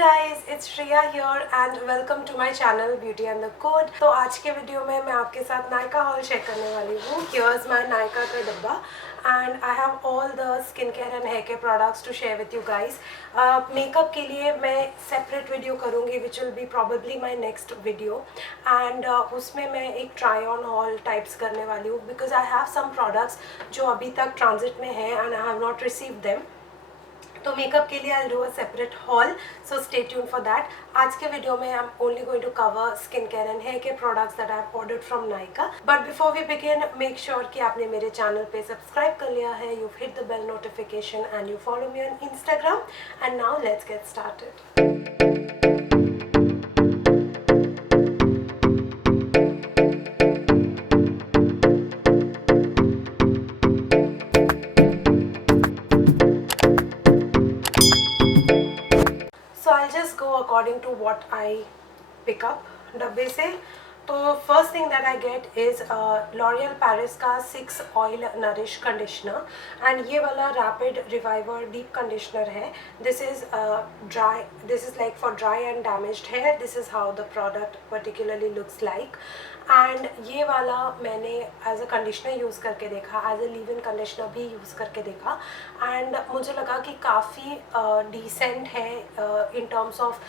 Guys, it's Shreya here and welcome to my channel beauty and the code. तो आज के video में मैं आपके साथ नायका हॉल शेयर करने वाली हूँ। हियर्स माय नायका का डब्बा and I have all the skin care and hair care products to share with you guys. Makeup के लिए मैं सेपरेट वीडियो करूँगी which will be probably my next video and उसमें मैं एक ट्राई ऑन हॉल टाइप्स करने वाली हूँ because I have some products जो अभी तक ट्रांजिट में है and I have not receive them. तो मेकअप के लिए I do a separate haul, so stay tune for that. आज के वीडियो में I am only going to cover skin care and hair care products that I have ordered from Nykaa. But before we begin, make sure कि आपने मेरे channel पे subscribe कर लिया है, you hit the bell notification and you follow me on Instagram. And now let's get started. So I just go according to what I pick up डब्बे से। तो first thing that I get is L'Oreal Paris का 6 oil nourish conditioner and ये वाला rapid reviver deep conditioner है। This is dry, this is like for dry and damaged hair. This is how the product particularly looks like. And ये वाला मैंने as a conditioner use करके देखा, as a leave in conditioner भी use करके देखा and मुझे लगा कि काफ़ी डिसेंट है in terms of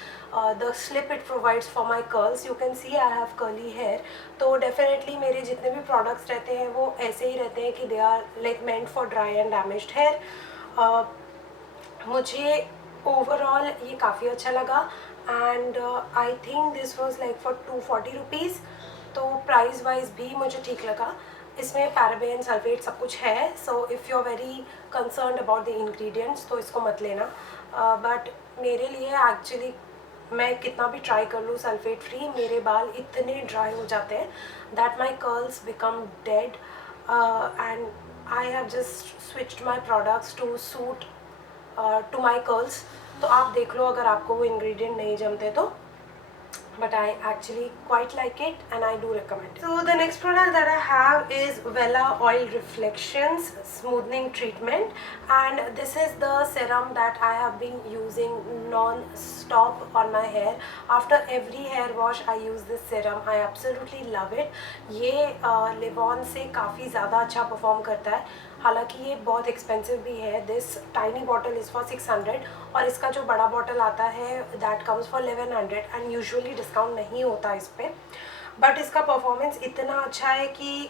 the slip it provides for my curls. You can see I have curly hair, तो डेफिनेटली मेरे जितने भी प्रोडक्ट्स रहते हैं वो ऐसे ही रहते हैं कि they are like meant for dry and damaged hair. मुझे ओवरऑल ये काफ़ी अच्छा लगा and I think this was like for 240 rupees, तो प्राइस वाइज भी मुझे ठीक लगा। इसमें पैराबेन सल्फेट सब कुछ है, so if you are very concerned about the ingredients तो इसको मत लेना। बट मेरे लिए एक्चुअली मैं कितना भी ट्राई कर लूँ सल्फेट फ्री, मेरे बाल इतने ड्राई हो जाते हैं that my curls become dead and I have just switched my products to suit to my curls. तो आप देख लो अगर आपको वो इंग्रेडिएंट नहीं जमते तो, but I actually quite like it and I do recommend it. So the next product that I have is Wella Oil Reflections Smoothing Treatment, and this is the serum that I have been using non-stop on my hair. After every hair wash I use this serum. I absolutely love it. ये Livon से काफ़ी ज़्यादा अच्छा perform करता है, हालांकि ये बहुत एक्सपेंसिव भी है। This tiny bottle is for 600 और इसका जो बड़ा बॉटल आता है that comes for 1100 and usually discount नहीं होता इस पर। बट इसका परफॉर्मेंस इतना अच्छा है कि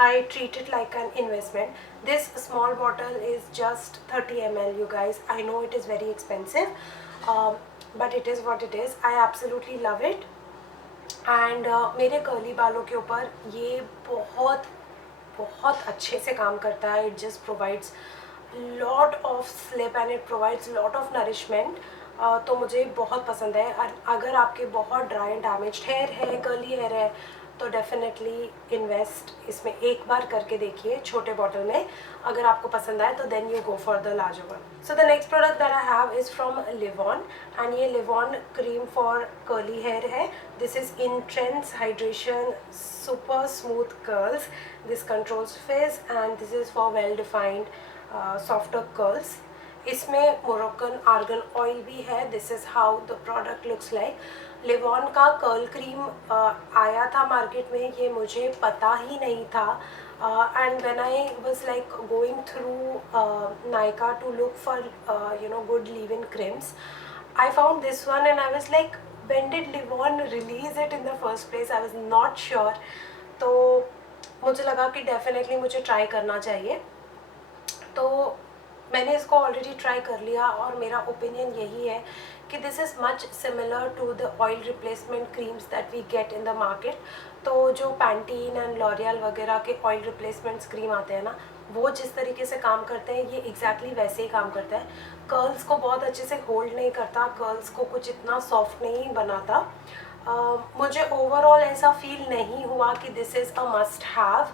I treat it like an investment. This small bottle is just 30 ml you guys. I know it is very expensive but it is what it is. I absolutely love it and मेरे curly बालों के ऊपर ये बहुत अच्छे से काम करता है। It just provides lot of slip and it provides lot of nourishment. तो मुझे बहुत पसंद है। अगर आपके बहुत ड्राई एंड डैमेज्ड हेयर है, कर्ली हेयर है, तो डेफिनेटली इन्वेस्ट इसमें एक बार करके देखिए छोटे बॉटल में। अगर आपको पसंद आए तो then you go for the larger one. So the next product that I have is from Livon and ये Livon cream for curly hair है। This is intense hydration super smooth curls. This controls face and this is for well defined softer curls. इसमें Moroccan argan oil भी है। This is how the प्रोडक्ट लुक्स लाइक। Livon का curl cream आया था मार्केट में, ये मुझे पता ही नहीं था and when I was like going through Nykaa to look for good leave in creams, I found this one and I was like when did Livon release it in the first place, I was not sure. तो मुझे लगा कि definitely मुझे try करना चाहिए, तो मैंने इसको ऑलरेडी ट्राई कर लिया और मेरा ओपिनियन यही है कि this is much similar to the oil replacement creams that we get in the market. तो जो पैंटीन एंड लॉरियल वगैरह के ऑयल रिप्लेसमेंट्स क्रीम आते हैं ना, वो जिस तरीके से काम करते हैं ये एग्जैक्टली वैसे ही काम करता है। कर्ल्स को बहुत अच्छे से होल्ड नहीं करता, कर्ल्स को कुछ इतना सॉफ्ट नहीं बनाता। मुझे ओवरऑल ऐसा फील नहीं हुआ कि this is a must have,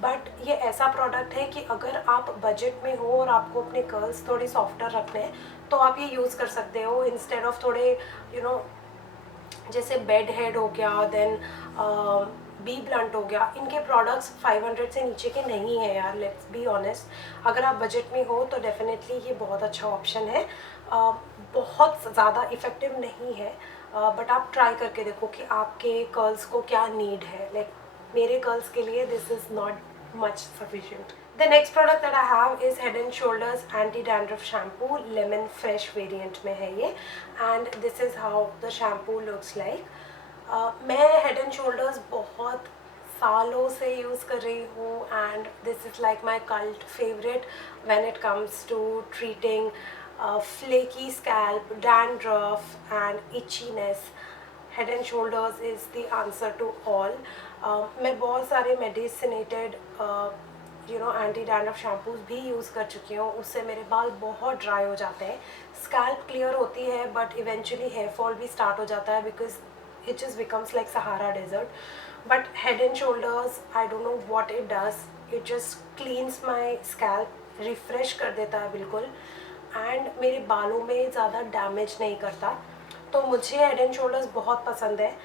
but ये ऐसा प्रोडक्ट है कि अगर आप बजट में हो और आपको अपने कर्ल्स थोड़े सॉफ्टर रखने हैं तो आप ये यूज़ कर सकते हो इंस्टेड ऑफ थोड़े जैसे बेड हेड हो गया, देन बी ब्लंट हो गया। इनके प्रोडक्ट्स 500 से नीचे के नहीं है यार, लेट्स बी ऑनेस्ट। अगर आप बजट में हो तो डेफिनेटली ये बहुत अच्छा ऑप्शन है। बहुत ज़्यादा इफ़ेक्टिव नहीं है, बट आप ट्राई करके देखो कि आपके कर्ल्स को क्या नीड है. लाइक मेरे कर्ल्स के लिए this is not much sufficient. The next product that I have is Head and Shoulders Anti Dandruff Shampoo, Lemon Fresh variant में है ये, and this is how the shampoo looks like. मैं Head and Shoulders बहुत सालों से use कर रही हूँ, and this is like my cult favorite when it comes to treating flaky scalp, dandruff and itchiness. Head and Shoulders is the answer to all. मैं बहुत सारे मेडिसिनेटेड एंटी डैंड्रफ शैम्पूज भी यूज़ कर चुकी हूँ. उससे मेरे बाल बहुत ड्राई हो जाते हैं, स्कैल्प क्लियर होती है, बट इवेंचुअली हेयर फॉल भी स्टार्ट हो जाता है because it just becomes like Sahara desert. But head and shoulders, I don't know what it does, it just cleans my scalp, refresh कर देता है बिल्कुल, एंड मेरे बालों में ज़्यादा डैमेज नहीं करता. तो मुझे हेड एंड शोल्डर्स बहुत पसंद है.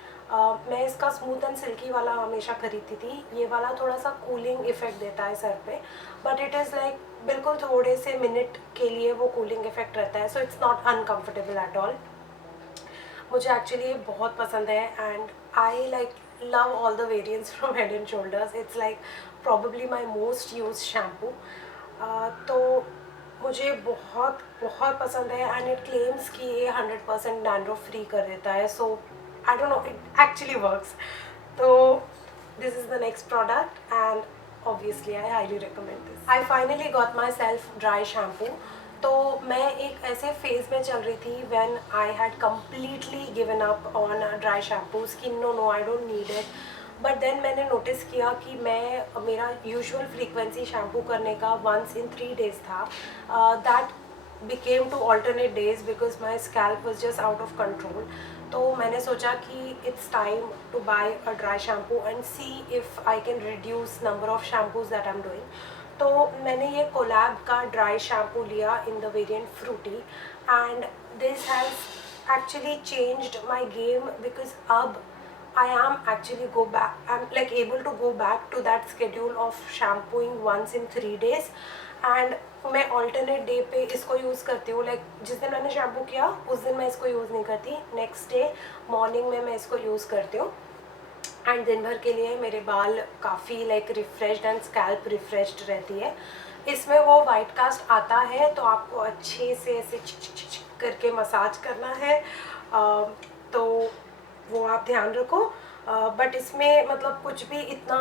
मैं इसका स्मूथ एंड सिल्की वाला हमेशा खरीदती थी. ये वाला थोड़ा सा कूलिंग इफेक्ट देता है सर पे, बट इट इज़ लाइक बिल्कुल थोड़े से मिनट के लिए वो कूलिंग इफेक्ट रहता है, so it's not uncomfortable at all. मुझे एक्चुअली ये बहुत पसंद है, and I like love all the variants from head and shoulders. It's like probably my most use shampoo. तो मुझे बहुत बहुत पसंद है, एंड इट क्लेम्स कि ये 100% डैंड्रफ फ्री कर देता है. सो I don't know, it actually works. So this is the next product, and obviously I highly recommend this. I finally got myself dry shampoo. तो मैं एक ऐसे फेज़ में चल रही थी when I had completely given up on dry shampoos कि no I don't need it. But then मैंने नोटिस किया कि मैं मेरा यूजुअल फ्रीक्वेंसी शैम्पू करने का once in 3 days था. That became to alternate days because my scalp was just out of control. तो मैंने सोचा कि it's time to buy a dry shampoo and see if I can reduce number of shampoos that I am doing. तो मैंने ये Colab का dry shampoo लिया in the variant fruity, and this has actually changed my game because अब I am actually I'm like able to go back to that schedule of shampooing once in 3 days, and मैं alternate day पे इसको use करती हूँ. Like जिस दिन मैंने shampoo किया उस दिन मैं इसको यूज़ नहीं करती, नेक्स्ट डे मॉर्निंग में मैं इसको यूज़ करती हूँ, एंड दिन भर के लिए मेरे बाल काफ़ी like refreshed and scalp refreshed रहती है. इसमें वो वाइट कास्ट आता है, तो आपको अच्छे से ऐसे चिक करके मसाज करना है. तो वो आप ध्यान रखो. बट इसमें मतलब कुछ भी इतना,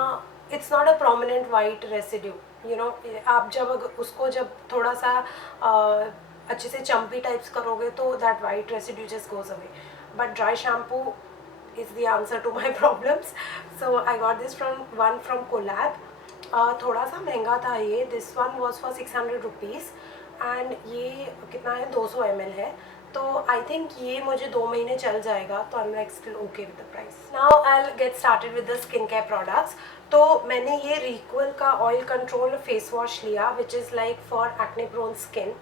it's not a prominent white residue, you know. आप जब उसको जब थोड़ा सा अच्छे से चम्पी टाइप्स करोगे तो that white residue just goes away. But dry shampoo is the answer to my problems. So I got this from Colab. थोड़ा सा महंगा था ये. This one was for 600 rupees, एंड ये कितना है, 200 ml है. तो आई थिंक ये मुझे 2 महीने चल जाएगा, तो I am like still okay with the price. Now I will get started with the skin care products. तो मैंने ये रिक्वल का ऑयल कंट्रोल फेस वॉश लिया which is like for acne prone skin,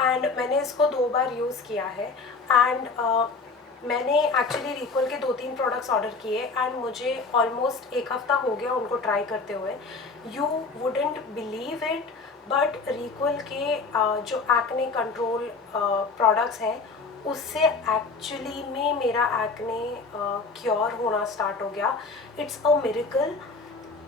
and मैंने इसको 2 बार यूज़ किया है. And मैंने एक्चुअली रिक्वल के 2-3 प्रोडक्ट्स ऑर्डर किए, एंड मुझे ऑलमोस्ट 1 हफ्ता हो गया उनको ट्राई करते हुए. You wouldn't believe it, but Reequil के जो एक्ने कंट्रोल प्रोडक्ट्स हैं उससे एक्चुअली में मेरा एक्ने क्योर होना स्टार्ट हो गया. It's a miracle.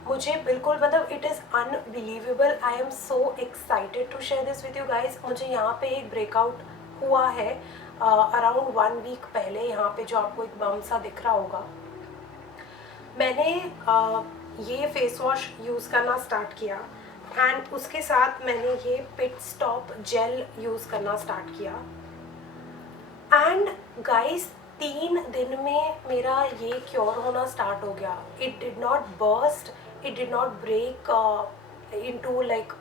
मुझे बिल्कुल मतलब it is unbelievable. I am so excited to share this with you guys. मुझे यहाँ पे एक ब्रेकआउट हुआ है अराउंड 1 वीक पहले. यहाँ पे जो आपको एक बम सा दिख रहा होगा, मैंने ये फेस वॉश यूज़ करना स्टार्ट किया, एंड उसके साथ मैंने ये पिट स्टॉप जेल यूज़ करना स्टार्ट किया. एंड गाइस 3 दिन में मेरा ये क्योर होना स्टार्ट हो गया. It did not burst, it did not break into like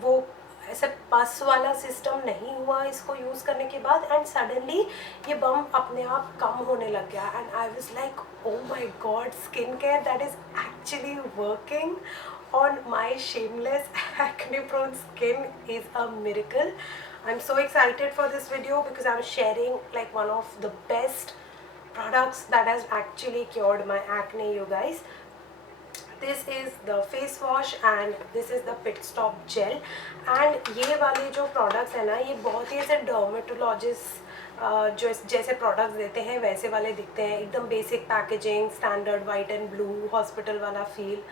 वो ऐसे पस वाला सिस्टम नहीं हुआ इसको यूज़ करने के बाद. एंड सडनली ये बम अपने आप कम होने लग गया, and I was like oh my God, skin care that is actually working on my shameless acne prone skin is a miracle. I'm so excited for this video because I'm sharing like one of the best products that has actually cured my acne, you guys. This is the face wash and this is the pit stop gel. And ये वाले जो products है ना, ये बहुत ही ऐसे dermatologist जो जैसे प्रोडक्ट्स देते हैं वैसे वाले दिखते हैं, एकदम basic packaging, standard white and blue hospital वाला फील,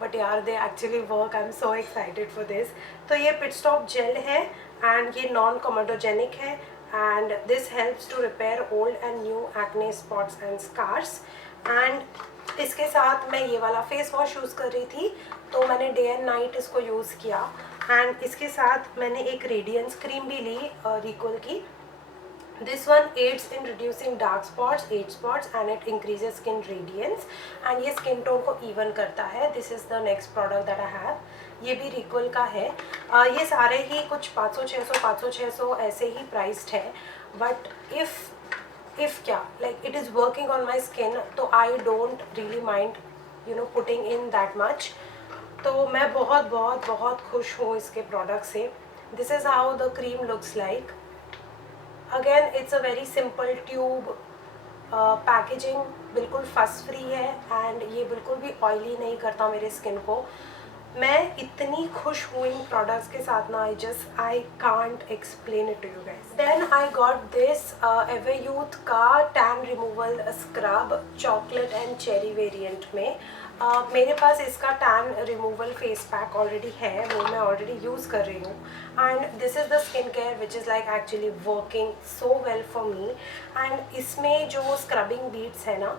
बट यार they actually work. I am so excited for this. तो ये पिट स्टॉप जेल है एंड ये नॉन कोमेडोजेनिक है and this helps to repair old and new acne spots and scars. And इसके साथ मैं ये वाला फेस वॉश यूज़ कर रही थी, तो मैंने डे एंड नाइट इसको यूज़ किया। एंड इसके साथ मैंने एक रेडियंस क्रीम भी ली रिकोल की। This one aids in reducing dark spots, age spots and it increases skin radiance and ये skin tone को even करता है। This is the next product that I have. ये भी रिक्वल का है। ये सारे ही कुछ 500-600 ऐसे ही प्राइस्ड है, बट if क्या like it is working on my skin, तो I don't really mind putting in that much। तो मैं बहुत खुश हूँ इसके प्रोडक्ट से। This is how the cream looks like. Again it's a very simple tube packaging, बिल्कुल फस फ्री है एंड ये बिल्कुल भी ऑयली नहीं करता मेरे स्किन को। मैं इतनी खुश हुई इन प्रोडक्ट्स के साथ ना, I can't explain it to you guys. Then I got this Everyuth का tan removal scrub chocolate and cherry variant में। मेरे पास इसका tan removal face pack already है, वो मैं ऑलरेडी यूज़ कर रही हूँ and this is the skin care which is like actually working so well for me. And इसमें जो स्क्रबिंग बीड्स है ना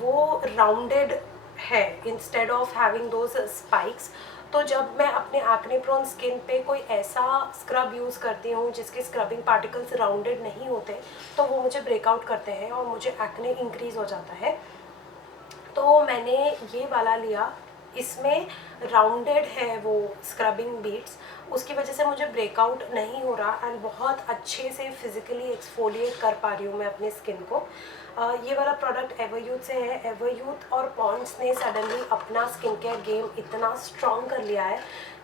वो राउंडेड है instead of having those spikes. तो जब मैं अपने एक्ने प्रोन स्किन पे कोई ऐसा स्क्रब यूज़ करती हूँ जिसके स्क्रबिंग पार्टिकल्स राउंडेड नहीं होते, तो वो मुझे ब्रेकआउट करते हैं और मुझे एक्ने इंक्रीज़ हो जाता है। तो मैंने ये वाला लिया, इसमें राउंडेड है वो स्क्रबिंग बीड्स, उसकी वजह से मुझे ब्रेकआउट नहीं हो रहा एंड बहुत अच्छे से फिजिकली एक्सफोलिएट कर पा रही हूँ मैं अपने स्किन को। ये वाला प्रोडक्ट एवरयूथ से है। एवरयूथ और पॉन्ड्स ने सडनली अपना स्किन केयर गेम इतना स्ट्रॉन्ग कर लिया है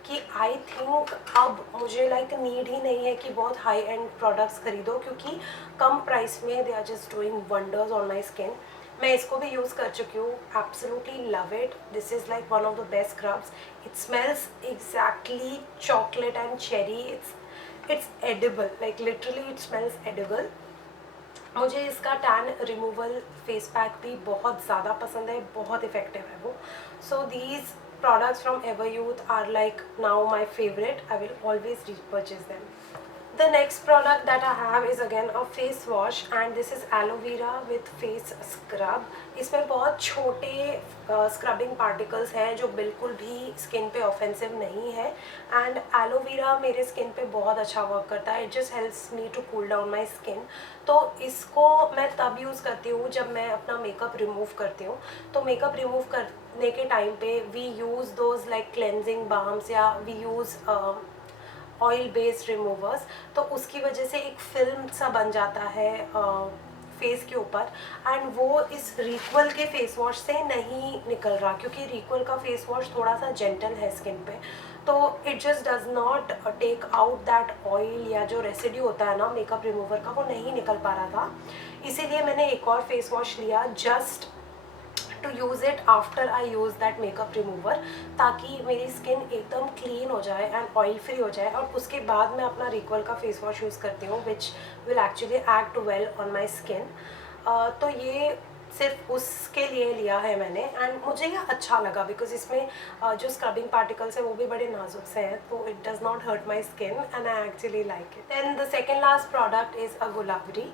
कि आई थिंक अब मुझे लाइक नीड ही नहीं है कि बहुत हाई एंड प्रोडक्ट्स खरीदो, क्योंकि कम प्राइस में they are just doing wonders on my skin. मैं इसको भी यूज़ कर चुकी हूँ, absolutely love it. This is like one of the best scrubs. It smells exactly chocolate and cherry. It's edible, like literally it smells edible. मुझे इसका tan removal face pack भी बहुत ज़्यादा पसंद है, बहुत इफेक्टिव है वो। So these products from Everyouth are like now my favorite. I will always repurchase them. The next product that I have is again a face wash and this is aloe vera with face scrub. इसमें बहुत छोटे scrubbing particles हैं जो बिल्कुल भी skin पे offensive नहीं है एंड एलो वेरा मेरे स्किन पे बहुत अच्छा वर्क करता है। It just helps me to cool down my skin. तो इसको मैं तब यूज़ करती हूँ जब मैं अपना मेकअप रिमूव करती हूँ। तो मेकअप रिमूव करने के टाइम पे we use those like cleansing balms या we use oil based removers, तो उसकी वजह से एक फिल्म सा बन जाता है फेस के ऊपर एंड वो इस रिक्वल के फेस वॉश से नहीं निकल रहा, क्योंकि रिक्वल का फेस वॉश थोड़ा सा जेंटल है स्किन पे, तो it just does not take out that oil या जो रेसिड्यू होता है ना मेकअप रिमूवर का, वो नहीं निकल पा रहा था। इसीलिए मैंने एक और फेस वॉश लिया just to use it after I use that makeup remover, ताकि मेरी स्किन एकदम क्लीन हो जाए एंड ऑयल फ्री हो जाए। और उसके बाद मैं अपना रिक्वल का फेस वॉश यूज़ करती हूँ which will actually act well on my skin. तो ये सिर्फ उसके लिए लिया है मैंने एंड मुझे ये अच्छा लगा बिकॉज इसमें जो स्क्रबिंग पार्टिकल्स है वो भी बड़े नाजुक से हैं, तो it does not hurt my skin and I actually like it. Then the second last product is a Gulabari.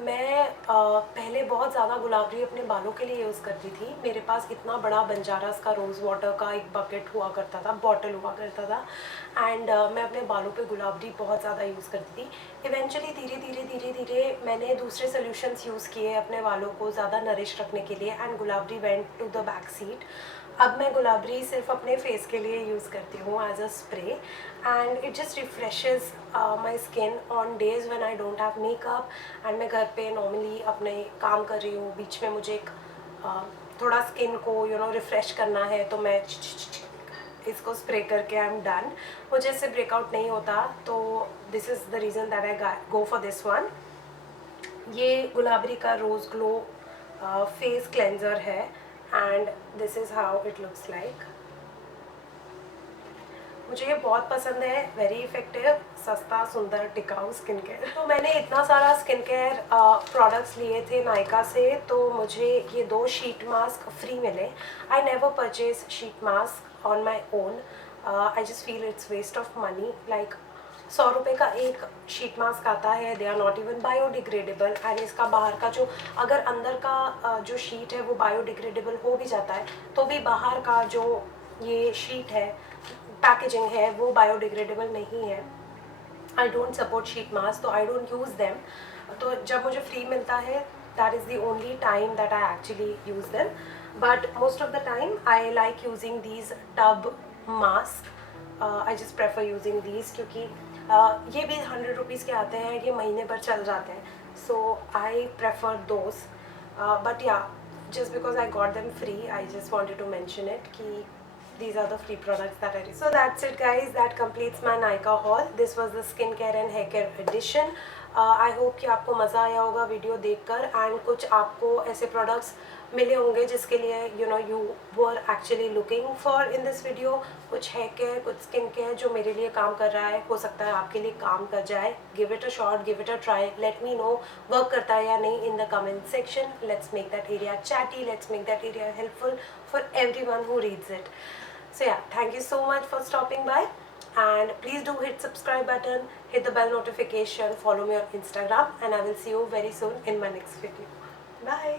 मैं पहले बहुत ज़्यादा गुलाबरी अपने बालों के लिए यूज़ करती थी। मेरे पास इतना बड़ा बंजारास का रोज़ वाटर का एक बकेट हुआ करता था, बॉटल हुआ करता था एंड मैं अपने बालों पे गुलाबरी बहुत ज़्यादा यूज़ करती थी। इवेंचुअली धीरे धीरे मैंने दूसरे सोल्यूशंस यूज़ किए अपने बालों को ज़्यादा नरिश रखने के लिए and Gulabari went to the back seat. अब मैं गुलाबरी सिर्फ अपने फेस के लिए यूज़ करती हूँ as a spray and it just refreshes my skin on days when I don't have makeup and मैं घर पे नॉर्मली अपने काम कर रही हूँ, बीच में मुझे एक थोड़ा स्किन को रिफ़्रेश करना है, तो मैं इसको स्प्रे करके आई एम डन। मुझे इससे ब्रेकआउट नहीं होता, तो this is the reason that I go for this one. ये गुलाबरी का रोज़ ग्लो फेस क्लेंजर है and this is how it looks like. मुझे ये बहुत पसंद है, वेरी इफेक्टिव। सस्ता सुंदर टिकाऊ स्किन केयर। तो मैंने इतना सारा स्किन केयर प्रोडक्ट्स लिए थे नायका से, तो मुझे ये 2 शीट मास्क फ्री मिले। I never purchase sheet mask on my own. I just feel it's waste of money. Like 100 रुपये का एक शीट मास्क आता है, they are not even biodegradable. And इसका बाहर का जो, अगर अंदर का जो शीट है वो बायोडिग्रेडेबल हो भी जाता है, तो भी बाहर का जो ये शीट है, पैकेजिंग है, वो बायोडिग्रेडेबल नहीं है। I don't support sheet mask, तो आई डोंट यूज़ देम। तो जब मुझे फ्री मिलता है, that is the only time that I actually use them. But most of the time I like using these tub mask. I just prefer using these, क्योंकि ये भी 100 rupees के आते हैं, ये महीने भर चल जाते हैं। सो आई प्रेफर दोज। बट या, just because I got them free, I just wanted to mention it कि these are the free products that I received. So that's it guys, that completes my Nykaa haul. This was the skincare and hair care edition. I hope कि आपको मज़ा आया होगा video देखकर, and कुछ आपको ऐसे प्रोडक्ट्स मिले होंगे जिसके लिए you were actually looking for in this video. कुछ हेयर केयर, कुछ स्किन केयर जो मेरे लिए काम कर रहा है, हो सकता है आपके लिए काम कर जाए. Give it a shot, give it a try, let me know work करता है या नहीं in the comment section. Let's make that area chatty, let's make that area helpful for everyone who reads it. So yeah, thank you so much for stopping by, and please do hit subscribe button, hit the bell notification, follow me on Instagram, and I will see you very soon in my next video. Bye.